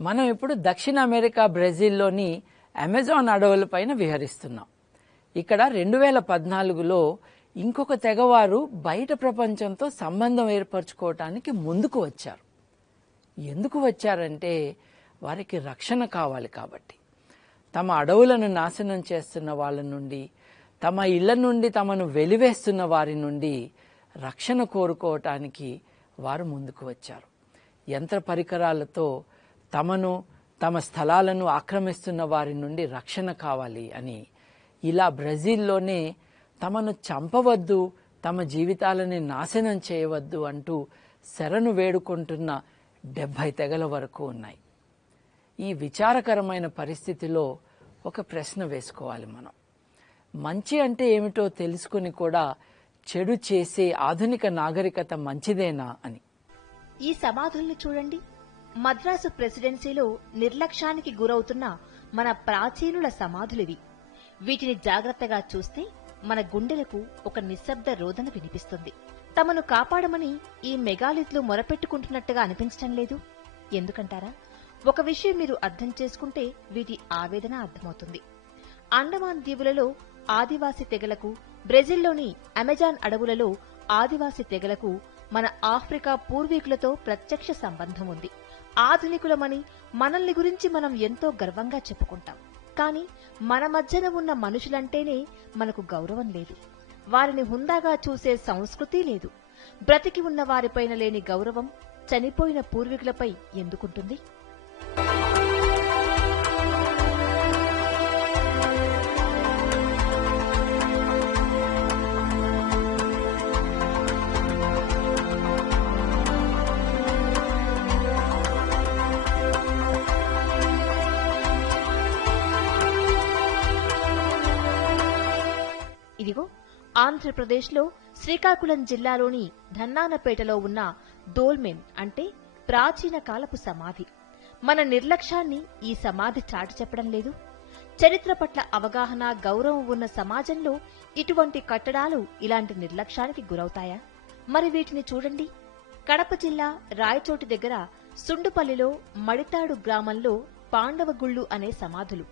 మనం ఇప్పుడు దక్షిణ అమెరికా బ్రెజిల్లోని అమెజాన్ అడవులపైన విహరిస్తున్నాం. ఇక్కడ 2014లో ఇంకొక తెగవారు బయట ప్రపంచంతో సంబంధం ఏర్పరచుకోవటానికి ముందుకు వచ్చారు. ఎందుకు వచ్చారంటే వారికి రక్షణ కావాలి కాబట్టి. తమ అడవులను నాశనం చేస్తున్న వాళ్ళ నుండి, తమ ఇళ్ల నుండి తమను వెలివేస్తున్న వారి నుండి రక్షణ కోరుకోవటానికి వారు ముందుకు వచ్చారు. యంత్ర పరికరాలతో తమ స్థలాలను ఆక్రమిస్తున్న వారి నుండి రక్షణ కావాలి అని ఇలా బ్రెజిల్లోనే తమను చంపవద్దు, తమ జీవితాలని నాశనం చేయవద్దు అంటూ శరణు వేడుకుంటున్న 70 తెగల వరకు ఉన్నాయి. ఈ విచారకరమైన పరిస్థితిలో ఒక ప్రశ్న వేసుకోవాలి మనం. మంచి అంటే ఏమిటో తెలుసుకుని కూడా చెడు చేసే ఆధునిక నాగరికత మంచిదేనా అని. ఈ సమాధుల్ని చూడండి. మద్రాసు ప్రెసిడెన్సీలో నిర్లక్ష్యానికి గురవుతున్న మన ప్రాచీనుల సమాధులివి. వీటిని జాగ్రత్తగా చూస్తే మన గుండెలకు ఒక నిశ్శబ్ద రోదన వినిపిస్తుంది. తమను కాపాడమని ఈ మెగాలిత్లు మొరపెట్టుకుంటున్నట్టుగా అనిపించటం లేదు. ఎందుకంటారా? ఒక విషయం మీరు అర్థం చేసుకుంటే వీటి ఆవేదన అర్థమవుతుంది. అండమాన్ దీవులలో ఆదివాసీ తెగలకు, బ్రెజిల్లోని అమెజాన్ అడవులలో ఆదివాసీ తెగలకు మన ఆఫ్రికా పూర్వీకులతో ప్రత్యక్ష సంబంధం ఉంది. ఆధునికులమని మనల్ని గురించి మనం ఎంతో గర్వంగా చెప్పుకుంటాం. కానీ మన మధ్యన ఉన్న మనుషులంటేనే మనకు గౌరవం లేదు. వారిని హుందాగా చూసే సంస్కృతి లేదు. బ్రతికి ఉన్న వారిపైన లేని గౌరవం చనిపోయిన పూర్వీకులపై ఎందుకుంటుంది? ఇదిగో ఆంధ్రప్రదేశ్లో శ్రీకాకుళం జిల్లాలోని ధన్నానపేటలో ఉన్న దోల్మెన్ అంటే ప్రాచీన కాలపు సమాధి. మన నిర్లక్ష్యాన్ని ఈ సమాధి చాటి చెప్పడం లేదు. చరిత్ర పట్ల అవగాహన, గౌరవం ఉన్న సమాజంలో ఇటువంటి కట్టడాలు ఇలాంటి నిర్లక్ష్యానికి గురవుతాయా? మరి వీటిని చూడండి. కడప జిల్లా రాయచోటి దగ్గర సుండుపల్లిలో మడితాడు గ్రామంలో పాండవగుళ్ళు అనే సమాధులు.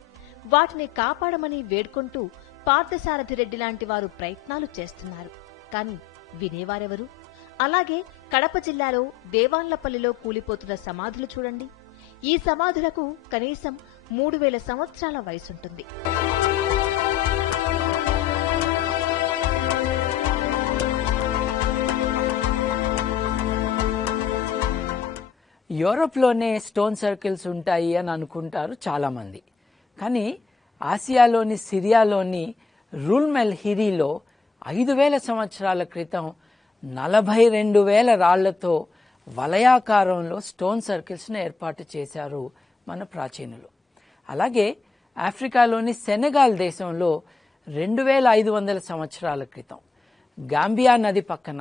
వాటిని కాపాడమని వేడుకుంటూ పార్థసారథిరెడ్డి లాంటి వారు ప్రయత్నాలు చేస్తున్నారు. కాని వినేవారెవరు? అలాగే కడప జిల్లాలో దేవాన్లపల్లిలో కూలిపోతున్న సమాధులు చూడండి. ఈ సమాధులకు కనీసం 3000 సంవత్సరాల వయసుంటుంది. యూరోప్లోనే స్టోన్ సర్కిల్స్ ఉంటాయి అని అనుకుంటారు చాలామంది. కానీ ఆసియాలోని సిరియాలోని రూల్మెల్ హిరీలో 5000 సంవత్సరాల క్రితం 42,000 రాళ్లతో వలయాకారంలో స్టోన్ సర్కిల్స్ను ఏర్పాటు చేశారు మన ప్రాచీనులు. అలాగే ఆఫ్రికాలోని సెనెగాల్ దేశంలో 2500 సంవత్సరాల క్రితం, గాంబియా నది పక్కన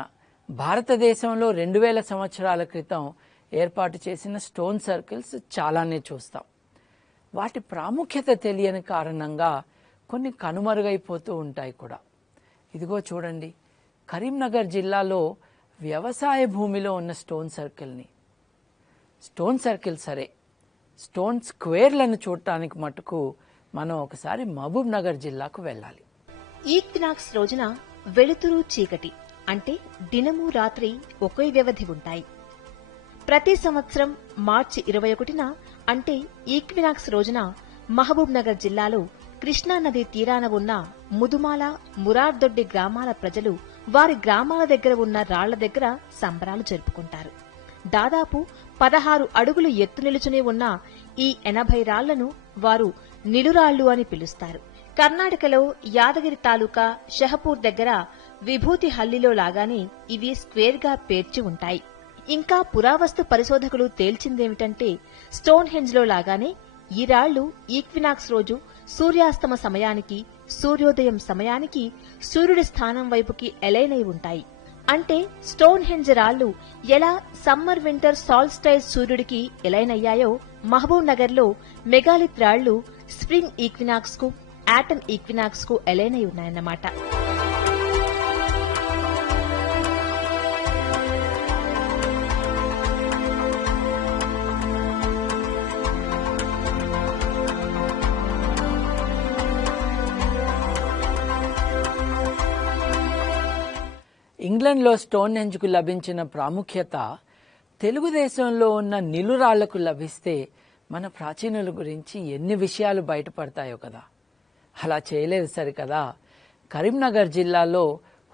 భారతదేశంలో 2000 సంవత్సరాల క్రితం ఏర్పాటు చేసిన స్టోన్ సర్కిల్స్ చాలానే చూస్తాం. వాటి ప్రాముఖ్యత తెలియని కారణంగా కొన్ని కనుమరుగైపోతూ ఉంటాయి కూడా. ఇదిగో చూడండి, కరీంనగర్ జిల్లాలో వ్యవసాయ భూమిలో ఉన్న స్టోన్ సర్కిల్ సరే, స్టోన్ స్క్వేర్లను చూడటానికి మటుకు మనం ఒకసారి మహబూబ్ నగర్ జిల్లాకు వెళ్ళాలి. ఈక్వినాక్స్ రోజున వెలుతురు చీకటి అంటే దినము రాత్రి ఒకే వ్యవధి ఉంటాయి. ప్రతి సంవత్సరం మార్చి 21న అంటే ఈక్వినాక్స్ రోజున మహబూబ్ నగర్ జిల్లాలో కృష్ణానది తీరాన ఉన్న ముదుమాల, మురార్దొడ్డి గ్రామాల ప్రజలు వారి గ్రామాల దగ్గర ఉన్న రాళ్ల దగ్గర సంబరాలు జరుపుకుంటారు. దాదాపు 16 అడుగులు ఎత్తు నిలుచునే ఉన్న ఈ 80 రాళ్లను వారు నిలురాళ్లు అని పిలుస్తారు. కర్ణాటకలో యాదగిరి తాలూకా షహపూర్ దగ్గర విభూతి హల్లిలో లాగానే ఇవి స్క్వేర్ గా పేర్చి ఉంటాయి. ఇంకా పురావస్తు పరిశోధకులు తేల్చిందేమిటంటే స్టోన్ హెంజ్ లో లాగానే ఈ రాళ్లు ఈక్వినాక్స్ రోజు సూర్యాస్తమ సమయానికి, సూర్యోదయం సమయానికి సూర్యుడి స్థానం వైపుకి ఎలైనై ఉంటాయి. అంటే స్టోన్ హెంజ్ రాళ్లు ఎలా సమ్మర్ వింటర్ సాల్స్టైజ్ సూర్యుడికి ఎలైనయ్యాయో మహబూబ్ నగర్ లో మెగాలిత్ రాళ్లు స్ప్రింగ్ ఈక్వినాక్స్ కు, ఆటమ్ ఈక్వినాక్స్ కు ఎలైనై ఉన్నాయన్నమాట. ఇంగ్లండ్లో స్టోన్హెంజ్కు లభించిన ప్రాముఖ్యత తెలుగుదేశంలో ఉన్న నిలురాళ్లకు లభిస్తే మన ప్రాచీనుల గురించి ఎన్ని విషయాలు బయటపడతాయో కదా. అలా చేయలేదు సరికదా. కరీంనగర్ జిల్లాలో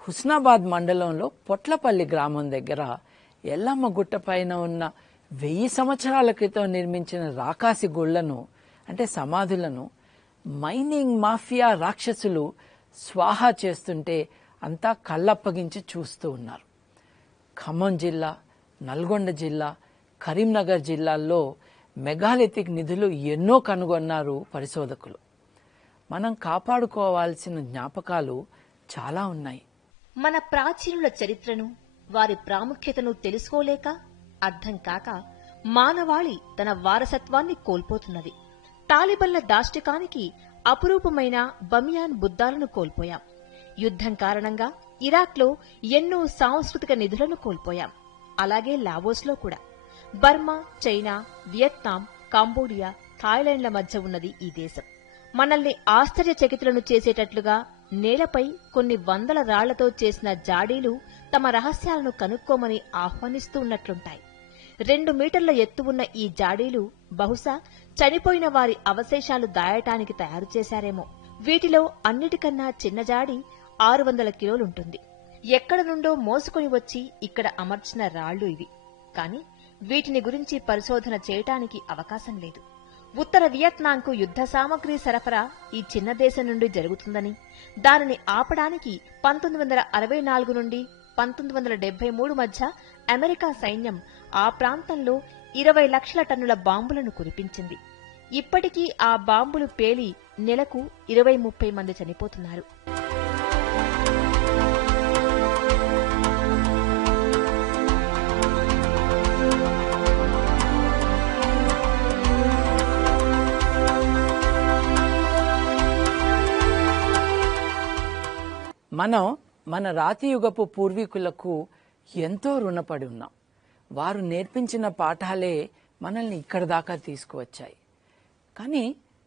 హుస్నాబాద్ మండలంలో పొట్లపల్లి గ్రామం దగ్గర ఎల్లమ్మ గుట్ట పైన ఉన్న 1000 సంవత్సరాల క్రితం నిర్మించిన రాకాసి గుళ్లను అంటే సమాధులను మైనింగ్ మాఫియా రాక్షసులు స్వాహా చేస్తుంటే అంతా కళ్ళప్పగించి చూస్తూ ఉన్నారు. ఖమ్మం జిల్లా, నల్గొండ జిల్లా, కరీంనగర్ జిల్లాల్లో మెగాలిథిక్ నిధులు ఎన్నో కనుగొన్నారు పరిశోధకులు. మనం కాపాడుకోవాల్సిన జ్ఞాపకాలు చాలా ఉన్నాయి. మన ప్రాచీనుల చరిత్రను, వారి ప్రాముఖ్యతను తెలుసుకోలేక, అర్థం కాక మానవాళి తన వారసత్వాన్ని కోల్పోతున్నది. తాలిబన్ల దాష్టికానికి అపురూపమైన బమియాన్ బుద్ధాలను కోల్పోయాం. యుద్ధం కారణంగా ఇరాక్లో ఎన్నో సాంస్కృతిక నిధులను కోల్పోయాం. అలాగే లావోస్లో కూడా. బర్మా, చైనా, వియత్నాం, కాంబోడియా, థాయిలాండ్ల మధ్య ఉన్నది ఈ దేశం. మనల్ని ఆశ్చర్యచకితులను చేసేటట్లుగా నేలపై కొన్ని వందల రాళ్లతో చేసిన జాడీలు తమ రహస్యాలను కనుక్కోమని ఆహ్వానిస్తూ ఉన్నట్లుంటాయి. 2 మీటర్ల ఎత్తు ఉన్న ఈ జాడీలు బహుశా చనిపోయిన వారి అవశేషాలు దాయటానికి తయారు చేశారేమో. వీటిలో అన్నిటికన్నా చిన్న జాడి 600 కిలోలుంటుంది. ఎక్కడ నుండో మోసుకొని వచ్చి ఇక్కడ అమర్చిన రాళ్లు ఇవి. కాని వీటిని గురించి పరిశోధన చేయటానికి అవకాశం లేదు. ఉత్తర వియత్నాంకు యుద్ధ సామగ్రి సరఫరా ఈ చిన్న దేశం నుండి జరుగుతుందని, దానిని ఆపడానికి 1964 నుండి 1973 మధ్య అమెరికా సైన్యం ఆ ప్రాంతంలో 20 లక్షల టన్నుల బాంబులను కురిపించింది. ఇప్పటికీ ఆ బాంబులు పేలి నెలకు 20-30 మంది చనిపోతున్నారు. మనం మన రాతియుగపు పూర్వీకులకు ఎంతో రుణపడి ఉన్నాం. వారు నేర్పించిన పాఠాలే మనల్ని ఇక్కడి దాకా తీసుకువచ్చాయి. కానీ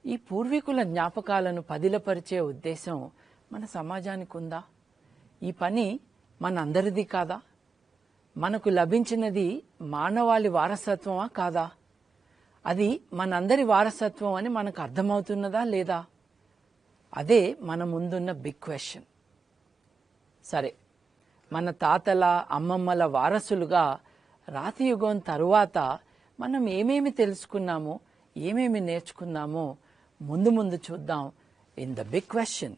ఈ పూర్వీకుల జ్ఞాపకాలను పదిలపరిచే ఉద్దేశం మన సమాజానికి ఉందా? ఈ పని మనందరిది కాదా? మనకు లభించినది మానవాళి వారసత్వమా కాదా? అది మనందరి వారసత్వం అని మనకు అర్థమవుతున్నదా లేదా? అదే మన ముందున్న బిగ్ క్వశ్చన్. సరే, మన తాతల అమ్మమ్మల వారసులుగా రాతియుగం తరువాత మనం ఏమేమి తెలుసుకున్నామో, ఏమేమి నేర్చుకున్నామో ముందు ముందు చూద్దాం ఇన్ ద బిగ్ క్వశ్చన్.